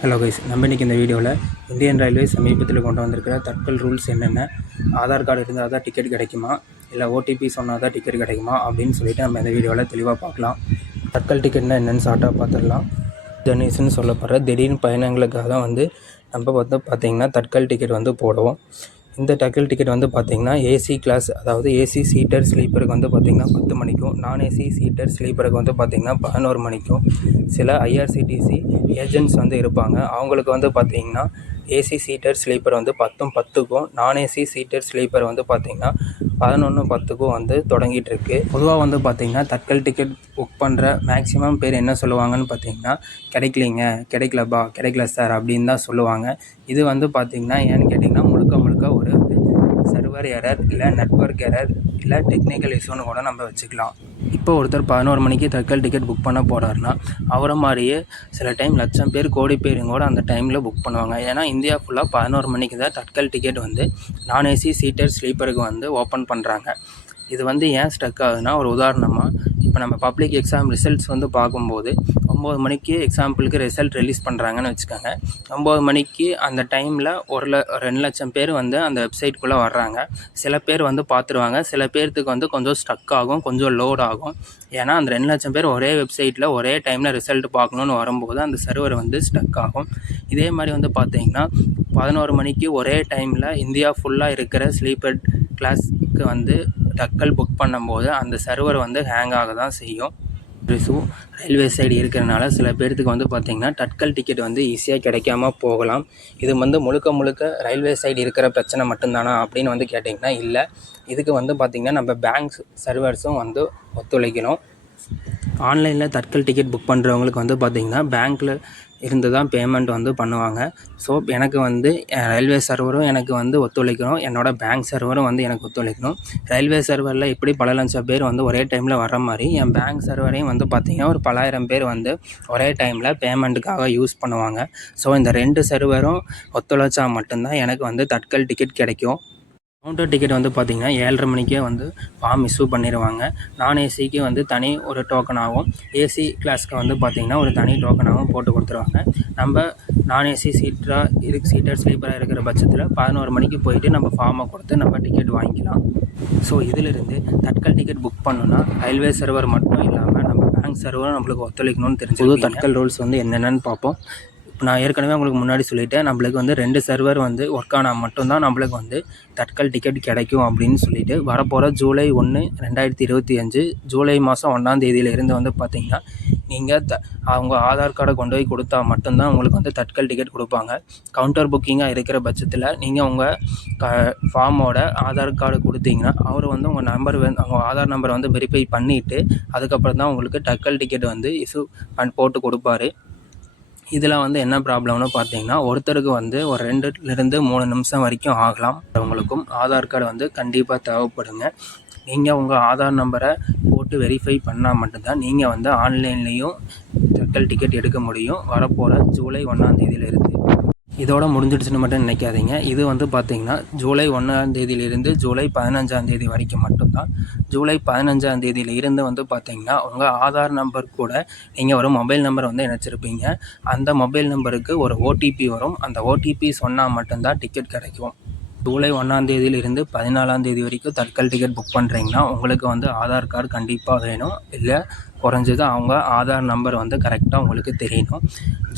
Hello guys நம்ம இன்றைக்கி இந்த வீடியோவில் இந்தியன் ரயில்வே சமீபத்தில் கொண்டு வந்திருக்கிற தட்கல் ரூல்ஸ் என்னென்ன ஆதார் கார்டு இருந்தால் தான் டிக்கெட் கிடைக்குமா இல்லை ஓடிபி சொன்னால் தான் டிக்கெட் கிடைக்குமா அப்படின்னு சொல்லிட்டு நம்ம இந்த வீடியோவில் தெளிவாக பார்க்கலாம். தட்கல் டிக்கெட்னா என்னென்னு ஷார்ட்டாக பார்த்துடலாம். ஜெர்னிஸ்ன்னு சொல்லப்படுற திடீர்னு பயணங்களுக்காக வந்து நம்ம வந்து பார்த்திங்கன்னா தட்கல் டிக்கெட் வந்து போடுவோம். இந்த டக்கல் டிக்கெட் வந்து பார்த்திங்கன்னா ஏசி கிளாஸ் அதாவது ஏசி சீட்டர் ஸ்லீப்பருக்கு வந்து பார்த்திங்கன்னா பத்து மணிக்கும் நான் ஏசி சீட்டர் ஸ்லீப்பருக்கு வந்து பார்த்திங்கன்னா பதினோரு மணிக்கும் சில ஐஆர்சிடிசி ஏஜென்ட்ஸ் வந்து இருப்பாங்க. அவங்களுக்கு வந்து பார்த்திங்கன்னா ஏசி சீட்டர் ஸ்லீப்பர் வந்து பத்தும் பத்துக்கும் நான் ஏசி சீட்டர் ஸ்லீப்பர் வந்து பார்த்திங்கன்னா பதினொன்று பத்துக்கும் வந்து தொடங்கிட்டு இருக்கு. பொதுவாக வந்து பார்த்திங்கன்னா தட்கல் டிக்கெட் புக் பண்ணுற மேக்ஸிமம் பேர் என்ன சொல்லுவாங்கன்னு பார்த்தீங்கன்னா கிடைக்கலிங்க கிடைக்கலப்பா கிடைக்கல சார் அப்படின்னு தான் சொல்லுவாங்க. இது வந்து பார்த்திங்கன்னா ஏன்னு கேட்டிங்கன்னா சர்வர் எரர் இல்லை நெட்வொர்க் எரர் இல்லை டெக்னிக்கல் இஷ்யூன்னு கூட நம்ம வச்சுக்கலாம். இப்போ ஒருத்தர் பதினோரு மணிக்கு தட்கல் டிக்கெட் புக் பண்ண போகிறாருன்னா அவரை மாதிரியே சில டைம் லட்சம் பேர் கோடி பேரும் கூட அந்த டைமில் புக் பண்ணுவாங்க. ஏன்னா இந்தியா ஃபுல்லாக பதினோரு மணிக்கு தான் தட்கல் டிக்கெட் வந்து நான் ஏசி சீட்டர் ஸ்லீப்பருக்கு வந்து ஓப்பன் பண்ணுறாங்க இது வந்து ஏன் ஸ்டக் ஆகுதுன்னா ஒரு உதாரணமாக இப்போ நம்ம பப்ளிக் எக்ஸாம் ரிசல்ட்ஸ் வந்து பார்க்கும்போது ஒம்பது மணிக்கு எக்ஸாம்பிளுக்கு ரிசல்ட் ரிலீஸ் பண்ணுறாங்கன்னு வச்சுக்கோங்க. ஒம்பது மணிக்கு அந்த டைமில் ஒரு ல ரெண்டு லட்சம் பேர் வந்து அந்த வெப்சைட்குள்ளே வர்றாங்க. சில பேர் வந்து பார்த்துருவாங்க. சில பேர்த்துக்கு வந்து கொஞ்சம் ஸ்டக் ஆகும் கொஞ்சம் லோட் ஆகும். ஏன்னா அந்த ரெண்டு லட்சம் பேர் ஒரே வெப்சைட்டில் ஒரே டைமில் ரிசல்ட் பார்க்கணுன்னு வரும்போது அந்த சர்வர் வந்து ஸ்டக் ஆகும். இதே மாதிரி வந்து பார்த்தீங்கன்னா பதினோரு மணிக்கு ஒரே டைமில் இந்தியா ஃபுல்லாக இருக்கிற ஸ்லீப்பர் கிளாஸ்க்கு வந்து டக்கல் புக் பண்ணும்போது அந்த சர்வர் வந்து ஹேங் ஆக தான் செய்யும். ஸோ ரயில்வே சைடு இருக்கிறனால சில பேர்த்துக்கு வந்து பார்த்திங்கன்னா டட்கல் டிக்கெட் வந்து ஈஸியாக கிடைக்காம போகலாம். இது வந்து முழுக்க முழுக்க ரயில்வே சைடு இருக்கிற பிரச்சனை மட்டும்தானா அப்படின்னு வந்து கேட்டிங்கன்னா இல்லை. இதுக்கு வந்து பார்த்திங்கன்னா நம்ம பேங்க்ஸ் சர்வர்ஸும் வந்து ஒத்துழைக்கணும். ஆன்லைனில் தட்கல் டிக்கெட் புக் பண்ணுறவங்களுக்கு வந்து பார்த்திங்கன்னா பேங்க்கில் இருந்து தான் பேமெண்ட் வந்து பண்ணுவாங்க. ஸோ எனக்கு வந்து ரயில்வே சர்வரும் எனக்கு வந்து ஒத்துழைக்கணும். என்னோடய பேங்க் சர்வரும் வந்து எனக்கு ஒத்துழைக்கணும். ரயில்வே சர்வரில் எப்படி பல லட்சம் பேர் வந்து ஒரே டைமில் வர மாதிரி என் பேங்க் சர்வரையும் வந்து பார்த்திங்கன்னா ஒரு பலாயிரம் பேர் வந்து ஒரே டைமில் பேமெண்ட்டுக்காக யூஸ் பண்ணுவாங்க. ஸோ இந்த ரெண்டு சர்வரும் ஒத்துழைச்சா மட்டும்தான் எனக்கு வந்து தட்கல் டிக்கெட் கிடைக்கும். கவுண்டர் டிக்கெட் வந்து பார்த்திங்கன்னா ஏழரை மணிக்கே வந்து ஃபார்ம் இஷ்யூ பண்ணிடுவாங்க நான் ஏசிக்கு வந்து தனி ஒரு டோக்கனாகவும் ஏசி கிளாஸ்க்கு வந்து பார்த்திங்கன்னா ஒரு தனி டோக்கனாகவும் போட்டு கொடுத்துருவாங்க. நம்ம நான் ஏசி சீட்டாக இருக்கு சீட்டர் ஸ்லீப்பராக இருக்கிற பட்சத்தில் பதினோரு மணிக்கு போயிட்டு நம்ம ஃபார்மை கொடுத்து நம்ம டிக்கெட் வாங்கிக்கலாம். ஸோ இதிலிருந்து தட்கல் டிக்கெட் புக் பண்ணணுன்னா ரயில்வே சர்வர் மட்டும் இல்லாமல் நம்ம பேங்க் சர்வரும் நம்மளுக்கு ஒத்துழைக்கணும்னு தெரிஞ்சு தட்கல் ரூல்ஸ் வந்து என்னென்னு பார்ப்போம். நான் ஏற்கனவே உங்களுக்கு முன்னாடி சொல்லிட்டேன் நம்மளுக்கு வந்து ரெண்டு சர்வர் வந்து ஒர்க் ஆனால் மட்டும்தான் நம்மளுக்கு வந்து தட்கல் டிக்கெட் கிடைக்கும் அப்படின்னு சொல்லிட்டு வரப்போகிற ஜூலை ஒன்று ரெண்டாயிரத்தி இருபத்தி அஞ்சு ஜூலை மாதம் ஒன்றாம் இருந்து வந்து பார்த்திங்கன்னா நீங்கள் த அவங்க ஆதார் கார்டை கொண்டு போய் கொடுத்தா மட்டும்தான் உங்களுக்கு வந்து தட்கல் டிக்கெட் கொடுப்பாங்க. கவுண்டர் புக்கிங்காக இருக்கிற பட்சத்தில் நீங்கள் உங்கள் க ஃபார்மோட ஆதார் கார்டு கொடுத்தீங்கன்னா அவர் வந்து உங்கள் நம்பர் வந்து அவங்க ஆதார் நம்பரை வந்து வெரிஃபை பண்ணிவிட்டு அதுக்கப்புறம் தான் உங்களுக்கு டக்கல் டிக்கெட் வந்து இஷ்யூ பண் போட்டு கொடுப்பாரு. இதில் வந்து என்ன ப்ராப்ளம்னு பார்த்தீங்கன்னா ஒருத்தருக்கு வந்து ஒரு ரெண்டுலேருந்து மூணு நிமிஷம் வரைக்கும் ஆகலாம். அவங்களுக்கும் ஆதார் கார்டு வந்து கண்டிப்பாக தேவைப்படுங்க. நீங்கள் உங்கள் ஆதார் நம்பரை போட்டு வெரிஃபை பண்ணால் மட்டும்தான் நீங்கள் வந்து ஆன்லைன்லேயும் தட்கல் டிக்கெட் எடுக்க முடியும். வரப்போகிற ஜூலை ஒன்றாம் தேதியிலிருந்து இதோட முடிஞ்சிடுச்சுன்னு மட்டும் நினைக்காதீங்க. இது வந்து பார்த்திங்கன்னா ஜூலை ஒன்றாம் தேதியிலிருந்து ஜூலை பதினஞ்சாம் தேதி வரைக்கும் மட்டும்தான். ஜூலை பதினஞ்சாம் தேதியில இருந்து வந்து பார்த்திங்கன்னா உங்கள் ஆதார் நம்பர் கூட நீங்கள் ஒரு மொபைல் நம்பர் வந்து இணைச்சிருப்பீங்க. அந்த மொபைல் நம்பருக்கு ஒரு ஓடிபி வரும். அந்த ஓடிபி சொன்னால் மட்டும்தான் டிக்கெட் கிடைக்கும். ஜூலை ஒன்றாம் தேதியிலிருந்து பதினாலாம் தேதி வரைக்கும் தட்கல் டிக்கெட் புக் பண்ணுறீங்கன்னா உங்களுக்கு வந்து ஆதார் கார்டு கண்டிப்பாக வேணும். இல்லை குறைஞ்சது அவங்க ஆதார் நம்பர் வந்து கரெக்டாக உங்களுக்கு தெரியணும்.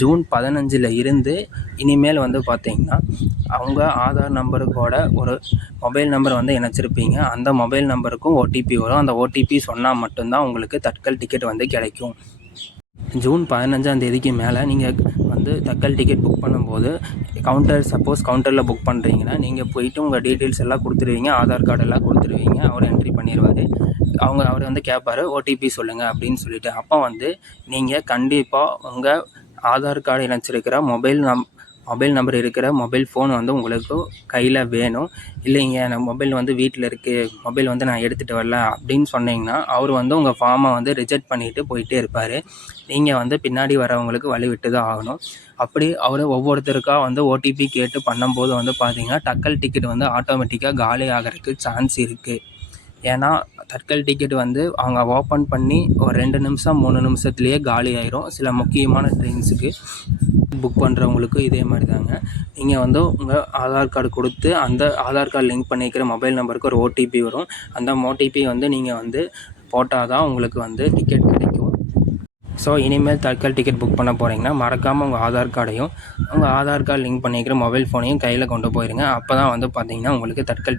ஜூன் பதினஞ்சில் இருந்து இனிமேல் வந்து பார்த்திங்கன்னா அவங்க ஆதார் நம்பருக்கோட ஒரு மொபைல் நம்பர் வந்து இணைச்சிருப்பீங்க. அந்த மொபைல் நம்பருக்கும் ஓடிபி வரும். அந்த ஓடிபி சொன்னால் மட்டும்தான் உங்களுக்கு தட்கல் டிக்கெட் வந்து கிடைக்கும். ஜூன் பதினஞ்சாம் தேதிக்கு மேலே நீங்கள் வந்து தக்கல் டிக்கெட் புக் பண்ணும்போது கவுண்டர் சப்போஸ் கவுண்டரில் புக் பண்ணுறீங்கன்னா நீங்கள் போயிட்டு உங்கள் டீட்டெயில்ஸ் எல்லாம் கொடுத்துருவீங்க ஆதார் கார்டு எல்லாம் கொடுத்துருவீங்க அவர் என்ட்ரி பண்ணிடுவார் அவங்க அவர் வந்து கேட்பார் ஓடிபி சொல்லுங்கள் அப்படின்னு சொல்லிட்டு. அப்போ வந்து நீங்கள் கண்டிப்பாக உங்கள் ஆதார் கார்டு இணைச்சிருக்கிற மொபைல் நம் மொபைல் நம்பர் இருக்கிற மொபைல் ஃபோன் வந்து உங்களுக்கு கையில் வேணும். இல்லைங்க நான் மொபைல் வந்து வீட்டில் இருக்குது மொபைல் வந்து நான் எடுத்துகிட்டு வரல அப்படின்னு சொன்னீங்கன்னா அவர் வந்து உங்கள் ஃபார்மை வந்து ரிஜெக்ட் பண்ணிவிட்டு போயிட்டே இருப்பார். நீங்கள் வந்து பின்னாடி வரவங்களுக்கு வழி விட்டு தான் ஆகணும். அப்படி அவர் ஒவ்வொருத்தருக்காக வந்து ஓடிபி கேட்டு பண்ணும்போது வந்து பார்த்தீங்கன்னா டக்கல் டிக்கெட் வந்து ஆட்டோமேட்டிக்காக காலி ஆகிறதுக்கு சான்ஸ் இருக்குது ஏன்னா தட்கல் டிக்கெட் வந்து அவங்க ஓப்பன் பண்ணி ஒரு ரெண்டு நிமிஷம் மூணு நிமிஷத்துலேயே காலி ஆயிரும். சில முக்கியமான ட்ரெயின்ஸுக்கு புக் பண்ணுறவங்களுக்கும் இதே மாதிரி தாங்க நீங்கள் வந்து உங்கள் ஆதார் கார்டு கொடுத்து அந்த ஆதார் கார்டு லிங்க் பண்ணிக்கிற மொபைல் நம்பருக்கு ஒரு ஓடிபி வரும். அந்த ஓடிபி வந்து நீங்கள் வந்து போட்டால் தான் உங்களுக்கு வந்து டிக்கெட் கிடைக்கும். ஸோ இனிமேல் தற்கால் டிக்கெட் புக் பண்ண போகிறீங்கன்னா மறக்காமல் உங்கள் ஆதார் கார்டையும் உங்கள் ஆதார் கார்டு லிங்க் பண்ணிக்கிற மொபைல் ஃபோனையும் கையில் கொண்டு போயிருங்க. அப்போ தான் வந்து பார்த்தீங்கன்னா உங்களுக்கு தட்கல் டிக்கெட்